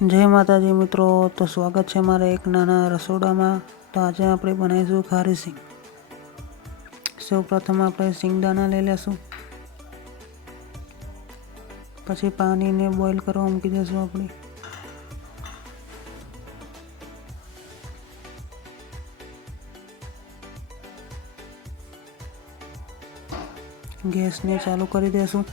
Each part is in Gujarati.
જય માતાજી મિત્રો, તો સ્વાગત છે મારા એક નાના રસોડામાં। તો આજે આપણે બનાવીશું ખારી સિંગ। સૌપ્રથમ આપણે સિંગદાણા લઈ લેશું, પછી પાણીને બોઇલ કરવા મૂકી દઈશું આપણે। ગેસને ચાલુ કરી દઈશું।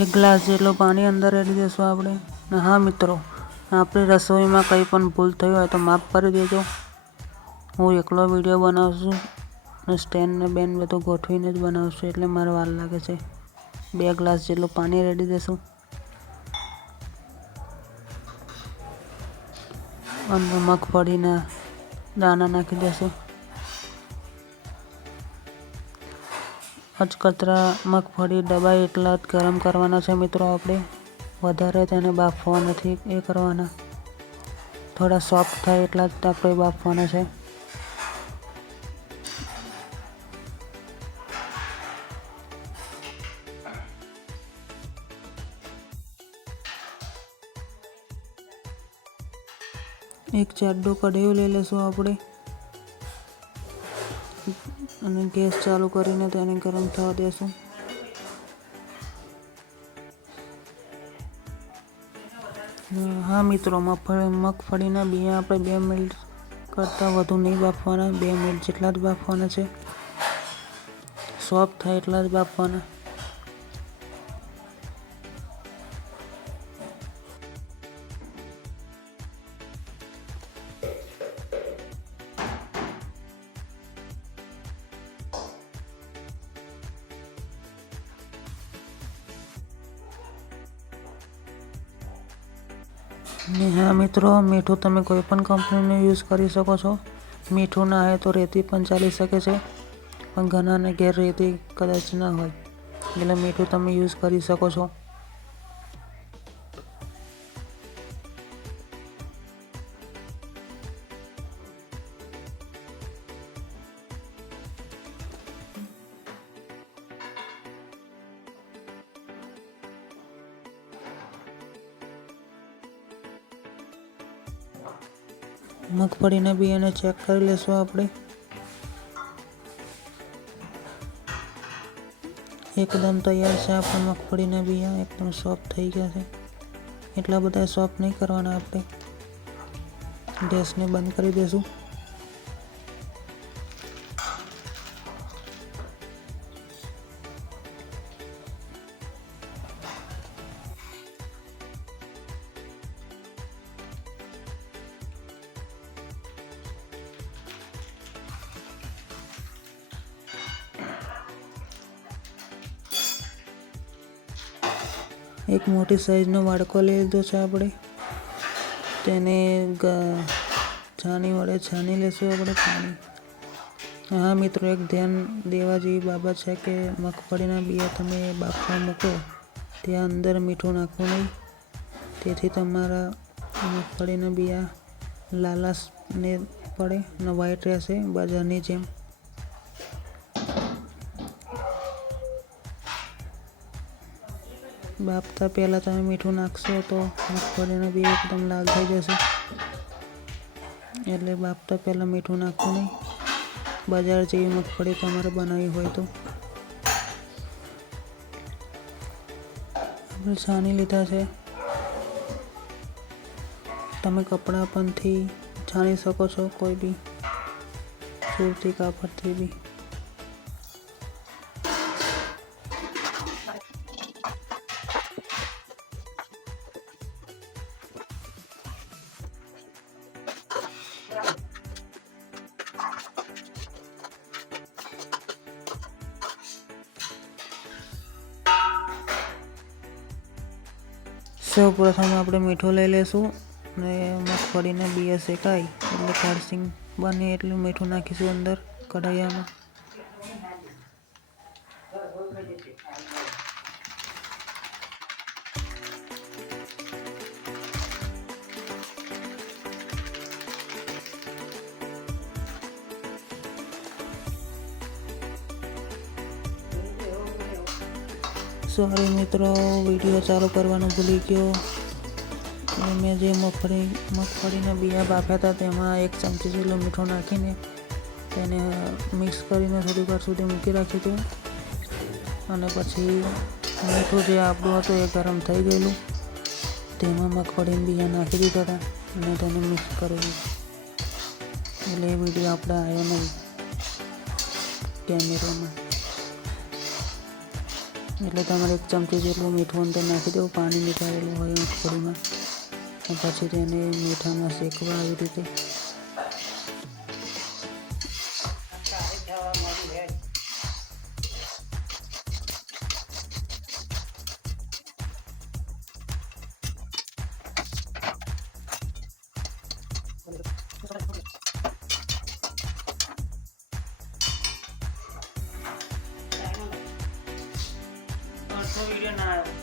एक ग्लास જેટલો પાણી અંદર રેડી દેશું આપણે। હા મિત્રો, આપણી રસોઈમાં કંઈ પણ ભૂલ થઈ હોય તો માફ કરી દેજો। હું એકલો વિડીયો બનાવું છું અને સ્ટેન્ડ ને બેન બધું ગોઠવીને જ બનાવું છું, એટલે મારે વાર લાગે છે। 2 ગ્લાસ જેટલું પાણી રેડી દેશું અને મગફળીના દાણા નાખી દેશું। અચકતરા મગફળી દબાઈ એટલા જ ગરમ કરવાના છે મિત્રો આપણે, વધારે તેને બાફવા નથી એ કરવાના। થોડા સોફ્ટ થાય એટલા જ આપણે બાફવાના છે। એક જાડું કઢાઈ લઈ લેશું આપણે અને ગેસ ચાલુ કરીને તેને ગરમ થવા દેશું। હા મિત્રો, મગફળીના બિયા આપણે 2 મિનિટ કરતાં વધુ નહીં બાફવાના, 2 મિનિટ જેટલા જ બાફવાના છે। સોફ્ટ થાય એટલા જ બાફવાના। ને હા મિત્રો, મીઠું તમે કોઈ પણ કંપનીનું યુઝ કરી શકો છો। મીઠું ના હોય તો રેતી પણ ચાલી શકે છે, પણ ઘણાને ઘેર રેતી કદાચ ના હોય, એટલે મીઠું તમે યુઝ કરી શકો છો। મગફળીના બિયાને ચેક કરી લેશું આપણે। એકદમ તૈયાર છે આપણા મગફળીના બિયા, એકદમ સોફ્ટ થઈ ગયા છે। એટલા બધા સોફ્ટ નહીં કરવાના આપણે। ગેસને બંધ કરી દેશું। એક મોટી સાઈઝનો વાડકો લઈ લીધો છે આપણે, તેને છાણી વડે છાણી લેશું આપણે પાણી। હા મિત્રો, એક ધ્યાન દેવા જેવી બાબત છે કે મગફળીના બિયા તમે બાફવા મૂકો ત્યાં અંદર મીઠું નાખવું નહીં, તેથી તમારા મગફળીના બિયા લાલાશ ને પડે અને વ્હાઈટ રહેશે બજારની જેમ। બાફતા પહેલાં તમે મીઠું નાખશો તો મગફળીનો બી એકદમ લાલ થઈ જશે, એટલે બાફતા પહેલાં મીઠું નાખવું નહીં, બજાર જેવી મગફળી તમારે બનાવવી હોય તો। આપણે છાણી લીધા છે, તમે કપડાં પણથી છાણી શકો છો, કોઈ બી સુરતી કાપડથી બી। સૌ પ્રથમ આપણે મીઠું લઈ લેશું અને મગફળીના બિયા શેકાય એટલે ખારી સિંગ બને એટલું મીઠું નાખીશું અંદર કઢાઈયામાં। સોરી મિત્રો, વિડીયો ચાલુ કરવાનું ભૂલી ગયો. મેં જે મગફળીના બિયા બાફ્યા હતા તેમાં 1 ચમચી જેટલું મીઠું નાખીને તેને મિક્સ કરીને થોડીક વાર સુધી મૂકી રાખ્યું હતું. અને પછી મીઠું જે આપણું હતું એ ગરમ થઈ ગયેલું, તેમાં મગફળીના બિયા નાખી દીધા હતા અને તેને મિક્સ કરેલું. એટલે એ વિડીયો આપણે આવ્યો નહીં કેમેરામાં. એટલે તમારે 1 ચમચી જેટલું મીઠું અંદર નાખી દેવું, પાણી નીકાળેલું હોય મગફળીમાં. પછી તેને મીઠામાં શેકવા આવી રીતે. વિડીયો ના આવ્યો.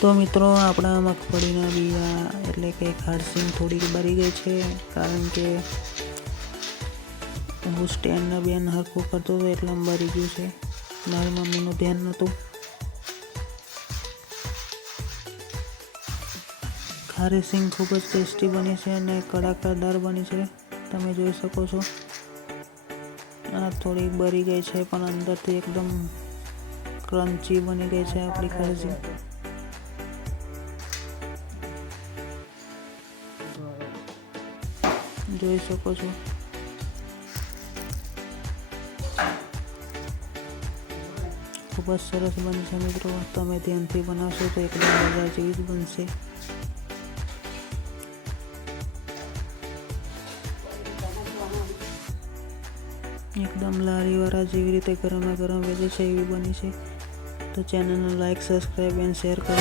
તો મિત્રો, આપણા મગફળીના બિયા એટલે કે ખાડસીંગ થોડીક બળી ગઈ છે, કારણ કે હું સ્ટેન્ડના બેન હરખું કરતો હતો એટલે બળી ગયું છે. મારી મમ્મીનું ધ્યાન નહોતું. ખારી સિંગ ખૂબ જ ટેસ્ટી બની છે અને કડાકાદાર બની છે, તમે જોઈ શકો છો. આ થોડી બળી ગઈ છે પણ અંદરથી એકદમ ક્રન્ચી બની ગઈ છે આપણી ખારી સિંગ. જોઈ શકો છો. ખૂબ જ સરસ બનશે મિત્રો. તમે ધ્યાનથી બનાવશો તો એકદમ મજા જેવી જ બનશે. એકદમ લારીવાળા જેવી રીતે ગરમા ગરમ વેચે છે એવી બની છે. તો ચેનલને લાઈક, સબસ્ક્રાઈબ એન્ડ શેર કરો.